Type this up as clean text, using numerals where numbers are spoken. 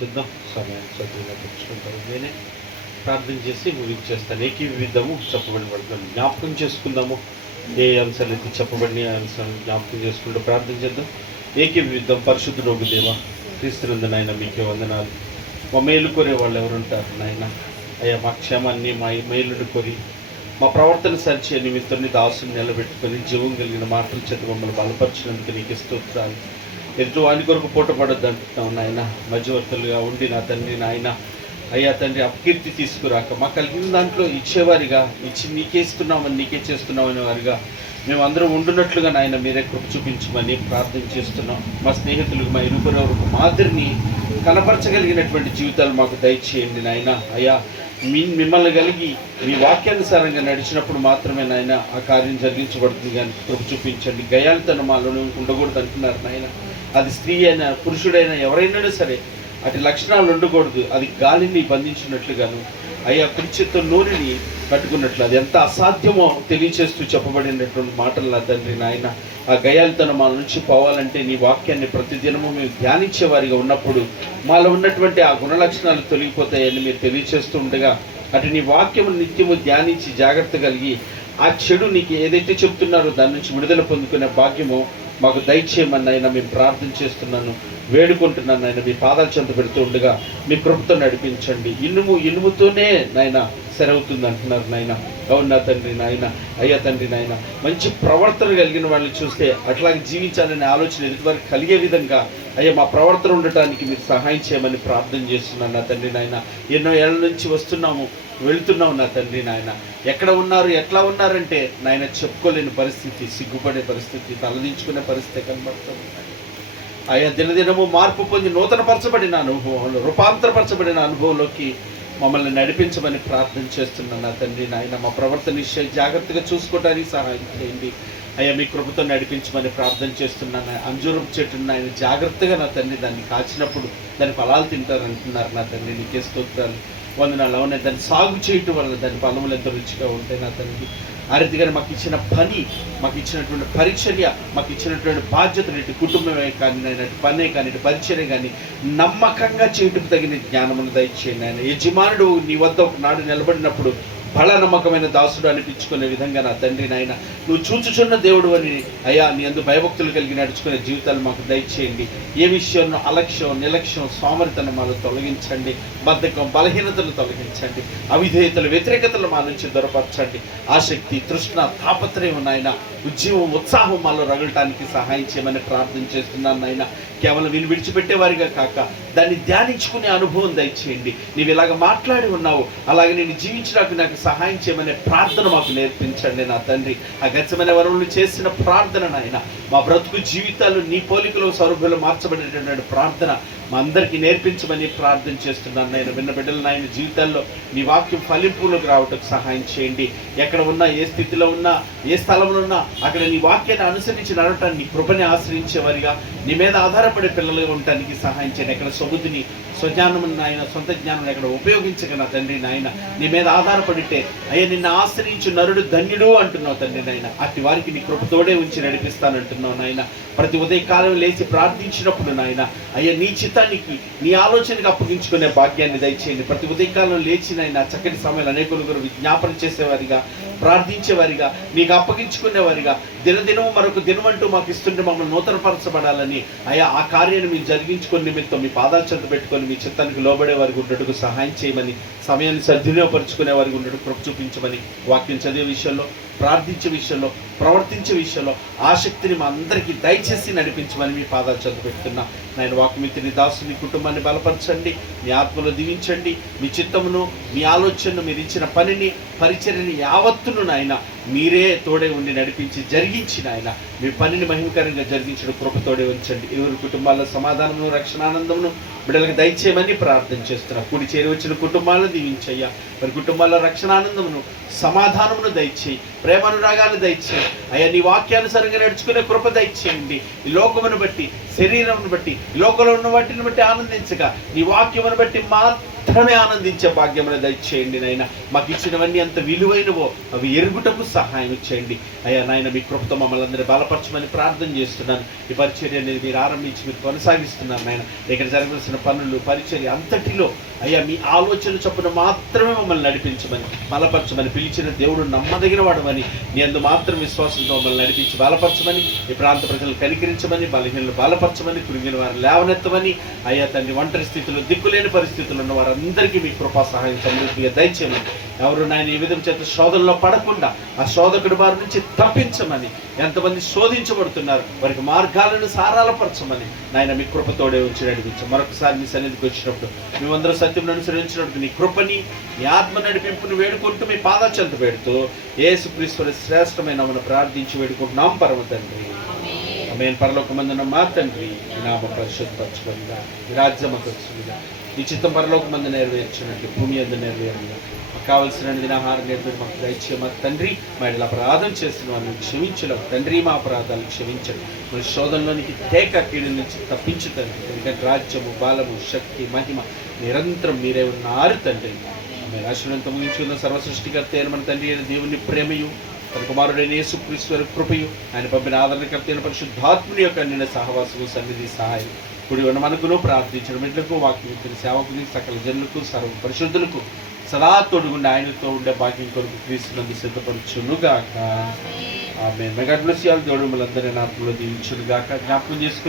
చూద్దాం. సమయాన్ని చదువుగా తెచ్చుకుంటారు. నేనే ప్రార్థన చేసి ముగించేస్తాను. ఏకీవిద్దాము చెప్పబడబడతాను. జ్ఞాపకం చేసుకుందాము. ఏ అంశాలు అయితే చెప్పబడిన అంశాలను జ్ఞాపకం చేసుకుంటూ ప్రార్థన చేద్దాం. ఏకీవిద్దాం. పరిశుద్ధుడోగు దేవ, క్రీస్తునందు నాయన మీకే వందనాలు. మా మేలు కోరే వాళ్ళు ఎవరుంటారు నాయన? అయ్యా, మా క్షేమాన్ని, మా మేలును కోరి మా ప్రవర్తన సరిచే నిమిత్తాన్ని దాసుని నిలబెట్టుకొని జీవం కలిగిన మాటల చేత మమ్మల్ని బలపరిచినందుకు నీకు స్తోత్రాలు. ఎదుటి వాని కొరకు పూటపడొద్దు అంటున్నావు నాయన. మధ్యవర్తులుగా ఉండి నా తండ్రి నాయన, అయ్యా తండ్రి, అపకీర్తి తీసుకురాక మా కలిగిన దాంట్లో ఇచ్చేవారిగా, ఇచ్చి నీకే ఇస్తున్నామని, నీకే చేస్తున్నామనే వారిగా మేమందరం ఉండున్నట్లుగా నాయన మీరే కృప చూపించమని ప్రార్థన చేస్తున్నాం. మా స్నేహితులకు, మా ఇరువురెవరికి మాదిరిని కనపరచగలిగినటువంటి జీవితాలు మాకు దయచేయండి నాయన. అయ్యా, మిమ్మల్ని కలిగి మీ వాక్యానుసారంగా నడిచినప్పుడు మాత్రమే నాయన ఆ కార్యం జరిగించబడుతుంది. కానీ కృప చూపించండి. గయాలితనం మాలోనే ఉండకూడదు అంటున్నారు నాయన. అది స్త్రీ అయినా పురుషుడైనా ఎవరైనా సరే అటు లక్షణాలు ఉండకూడదు. అది గాలిని బంధించినట్లుగాను, అయ్యా కుర్చీతో నూనెని కట్టుకున్నట్లు, అది ఎంత అసాధ్యమో తెలియచేస్తూ చెప్పబడినటువంటి మాటలు నా తండ్రి నాయన. ఆ గయాలితనం మా నుంచి పోవాలంటే నీ వాక్యాన్ని ప్రతిదినము మేము ధ్యానించేవారిగా ఉన్నప్పుడు మాలో ఉన్నటువంటి ఆ గుణలక్షణాలు తొలగిపోతాయని మీరు తెలియచేస్తూ ఉండగా, అటు నీ వాక్యము నిత్యము ధ్యానించి జాగ్రత్త కలిగి ఆ చెడు నీకు ఏదైతే చెప్తున్నారో దాని నుంచి విడుదల పొందుకునే భాగ్యము మాకు దయచేయమని అయినా మేము ప్రార్థన చేస్తున్నాను, వేడుకుంటున్నాను నాయన. మీ పాదాలు చెంత పెడుతూ ఉండగా మీ కృపతో నడిపించండి. ఇనుముతోనే నాయన సరవుతుంది అంటున్నారు నాయన. అవును నా తండ్రి నాయన. అయ్యా తండ్రి నాయన, మంచి ప్రవర్తన కలిగిన వాళ్ళని చూస్తే అట్లాగే జీవించాలనే ఆలోచన ఎదుటివారికి కలిగే విధంగా అయ్యా మా ప్రవర్తన ఉండటానికి మీరు సహాయం చేయమని ప్రార్థన చేస్తున్నాను నా తండ్రి నాయన. ఎన్నో ఏళ్ళ నుంచి వస్తున్నాము, వెళుతున్నాము నా తండ్రి నాయన. ఎక్కడ ఉన్నారు, ఎట్లా ఉన్నారంటే నాయన చెప్పుకోలేని పరిస్థితి, సిగ్గుపడే పరిస్థితి, తలదించుకునే పరిస్థితి కనబడుతుంది. అయ్యా, దినదినము మార్పు పొంది నూతనపరచబడిన అనుభవంలో, రూపాంతరపరచబడిన అనుభవంలోకి మమ్మల్ని నడిపించమని ప్రార్థన చేస్తున్నాను నా తండ్రి నాయన. మా ప్రవర్తన జాగ్రత్తగా చూసుకోవడానికి సహాయం చేయండి అయ్యా. మీ కృపతో నడిపించమని ప్రార్థన చేస్తున్నాను. అంజూరం చెట్టును ఆయన జాగ్రత్తగా నా తండ్రి దాన్ని కాచినప్పుడు దాని ఫలాలు తింటారు అంటున్నారు నా తండ్రి. నీకే స్తోత్రాలు, వందనాలు. అవునే, దాన్ని సాగు చేయటం వల్ల దాని ఫలములు ఎంతో రుచిగా ఉంటాయి నా తండ్రి. ఆ రీతిగా మాకు ఇచ్చిన పని, మాకు ఇచ్చినటువంటి పరిచర్య, మాకు ఇచ్చినటువంటి బాధ్యతలు, ఇటు కుటుంబమే కానీ నాయన, ఇటు పనే కానీ, ఇటు పరిచర్య కానీ నమ్మకంగా చేయటకు తగిన జ్ఞానమును దయచేయండి ఆయన. యజమానుడు నీ వద్ద ఒకనాడు నిలబడినప్పుడు బల నమ్మకమైన దాసుడు అనిపించుకునే విధంగా నా తండ్రి నాయన, నువ్వు చూచుచున్న దేవుడు అని అయ్యా, నీ అందు భయభక్తులు కలిగి నడుచుకునే జీవితాలు మాకు దయచేయండి. ఏ విషయంలో అలక్ష్యం, నిర్లక్ష్యం, సోమరితనం మాలో తొలగించండి. బద్ధకం, బలహీనతలు తొలగించండి. అవిధేయతలు, వ్యతిరేకతలు మా నుంచి దొరపరచండి. ఆసక్తి, తృష్ణ, తాపత్రయం నాయన, ఉద్యమం, ఉత్సాహం మాలో రగలటానికి సహాయం చేయమని ప్రార్థన చేస్తున్నాను నాయన. కేవలం వీళ్ళు విడిచిపెట్టేవారిగా కాక దాన్ని ధ్యానించుకునే అనుభవం దయచేయండి. నీవు ఇలాగ మాట్లాడి ఉన్నావు, అలాగే నేను జీవించడానికి నాకు సహాయం చేయమనే ప్రార్థన మాకు నేర్పించండి నా తండ్రి. ఆ గచ్చమైన వరములు చేసిన ప్రార్థన నాయన, మా బ్రతుకు జీవితాలు నీ పోలికలో సౌరభ్యంలో మార్చబడేటటువంటి ప్రార్థన మా అందరికీ నేర్పించమని ప్రార్థన చేస్తున్నాను నాయన. విన్న బిడ్డలు నాయన జీవితాల్లో నీ వాక్యం ఫలింపులోకి రావటకు సహాయం చేయండి. ఎక్కడ ఉన్నా, ఏ స్థితిలో ఉన్నా, ఏ స్థలంలో ఉన్నా అక్కడ నీ వాక్యాన్ని అనుసరించి నడవటాన్ని, నీ కృపని ఆశ్రయించేవారిగా, నీ మీద ఆధారపడే పిల్లలుగా ఉండటానికి సహాయం చేయండి. ఎక్కడ సొబుద్ధిని, స్వజ్ఞానం నాయన, సొంత జ్ఞానం ఎక్కడ ఉపయోగించక నా తండ్రి నాయన, నీ మీద ఆధారపడితే అయ్యా నిన్ను ఆశ్రయించు నరుడు ధన్యుడు అంటున్నావు తండ్రి నాయన. అట్టి వారికి నీ కృపతోడే ఉంచి నడిపిస్తానంటున్నావు నాయన. ప్రతి ఉదయకాలం లేచి ప్రార్థించినప్పుడు నాయన అయ్యా నీ చిత్తానికి, నీ ఆలోచనకి అప్పగించుకునే భాగ్యాన్ని దయచేయండి. ప్రతి ఉదయకాలం లేచినైనా చక్కటి సమయాలు అనేకులు విజ్ఞాపన చేసేవారిగా, ప్రార్థించేవారిగా, నీకు అప్పగించుకునేవారిగా, దినదినము మరొక దినమంటూ మాకు ఇస్తుంటే మమ్మల్ని నూతనపరచబడాలని అయ్యా ఆ కార్యాన్ని మీరు జరిగించుకుని నిమిత్తం మీ పాదాలు చెంత పెట్టుకొని మీ చిత్తానికి లోబడే వారికి ఉండటకు సహాయం చేయమని, సమయాన్ని సద్వినియోగపరుచుకునే వారికి ఉండటం కృప చూపించమని, వాక్యం చదివే విషయంలో, ప్రార్థించే విషయంలో, ప్రవర్తించే విషయంలో ఆసక్తిని మా అందరికీ దయచేసి నడిపించమని మీ పాదాలు చెంత పెడుతున్నా నేను. వాక్మిత్రుని దాసుని కుటుంబాన్ని బలపరచండి, మీ ఆత్మలో దీవించండి. మీ చిత్తమును, మీ ఆలోచనను, మీరు ఇచ్చిన పనిని, పరిచర్యని యావత్తును నాయన మీరే తోడే ఉండి నడిపించి జరిగించి నాయన మీ పనిని మహిమకరంగా జరిగించడం కృపతోడే ఉంచండి. ఎవరి కుటుంబాల్లో సమాధానమును, రక్షణానందమును బిడ్డలకు దయచేయమని ప్రార్థన చేస్తున్నా. కూడి చేరి వచ్చిన కుటుంబాలను దీవించయ్యా. మరి కుటుంబాల్లో రక్షణానందమును, సమాధానమును దయచేయి, ప్రేమానురాగాలు దయచేయి అయ్యా. నీ వాక్యానుసారంగా నడుచుకునే కృప దయచేయండి. ఈ లోకమును బట్టి శరీరం బట్టి, లోకంలో ఉన్న వాటిని బట్టి ఆనందించక నీ వాక్యమును బట్టి మాత్రమే ఆనందించే భాగ్యమును దయచేయండి నాయన. మాకు ఇచ్చినవన్నీ అంత విలువైనవో అవి ఎరుగుటకు సహాయం చేయండి అయ్యా నాయన. మీ కృపతో మమ్మల్ని అందరూ బలపరచమని ప్రార్థన చేస్తున్నాను. ఈ పరిచర్య అనేది మీరు ఆరంభించి మీరు కొనసాగిస్తున్నారు నాయన. ఇక్కడ జరగాల్సిన పనులు, పరిచర్య అంతటిలో అయ్యా మీ ఆలోచన చొప్పున మాత్రమే మమ్మల్ని నడిపించమని, బలపరచమని, పిలిచిన దేవుడు నమ్మదగిన వాడమని, నీ అందు మాత్రం విశ్వాసంతో మమ్మల్ని నడిపించి బలపరచమని, ఈ ప్రాంత ప్రజలు కనికరించమని, బలహీనలు బలపరచమని, కురిగిన వారు లేవనెత్తమని అయ్యా తండ్రి. ఒంటరి స్థితిలో, దిక్కులేని పరిస్థితులు ఉన్న వారందరికీ మీ కృపా సహాయం సమృద్ధిగా దయచేయమని, ఎవరు నాయన ఈ విధం చేత శోధనలో పడకుండా ఆ శోధకుడి వారి నుంచి తప్పించమని, ఎంతమంది శోధించబడుతున్నారు వారికి మార్గాలను సారాలపరచమని నాయన మీ కృపతోడే ఉంచి నడిపించాం. మరొకసారి మీ సన్నిధికి వచ్చినప్పుడు మేమందరూ సత్యం అనుసరించినప్పుడు నీ కృపని, నీ ఆత్మ నడిపింపుని వేడుకుంటూ మీ పాదాచెంత పెడుతూ యేసుక్రీస్తు శ్రేష్టమైన మనం ప్రార్థించి వేడుకుంటున్నాం పరమ తండ్రి. ఆమేన్. పరలోకమందున మా తండ్రి, నీ నామం పరిశుద్ధపరచబడుగా, నీ రాజ్యం వచ్చుగా, నీ చిత్తం పరలోకమందు నెరవేర్చినట్టు భూమి యందు నెరవేరుగా. మాకు కావలసిన దినాహారం నేర్పడి మాకు దయచేయమ తండ్రి. మా ఇలా అపరాధం చేసిన వారిని క్షమించలేం తండ్రి. మా అపరాధాలు క్షమించండి. మన శోధనలోనికి తేక కీడు నుంచి తప్పించుతండి. ఎందుకంటే రాజ్యము, బలము, శక్తి, మహిమ నిరంతరం మీరే ఉన్నారు తండ్రి. ఆమె రాష్ట్రంతో ముగించుకున్న సర్వసృష్టికర్త అయిన మన తండ్రి అయిన దేవుని ప్రేమయు, తన కుమారుడైన యేసుక్రీస్తు కృపయు, ఆయన పంపిన ఆదరణకర్త అయిన పరిశుద్ధాత్ముని యొక్క నిన్న సహవాసము, సన్నిధి, సహాయం కుడి ఉన్న మనకును, ప్రార్థించిన బిడ్డలకు, వాక్యం సేవకుని, సకల జనులకు, సర్వ పరిశుద్ధులకు సదా తోడుగుండి ఆయనతో ఉండే భాగ్యం కొరకు క్రీస్తునందు సిద్ధపరచునుగాక. ఆమేన్. God bless you all. దేవుడు మిమ్మల్ని అందరినీ ఆత్మలో దీవించునుగాక. జ్ఞాపకం చేసుకుని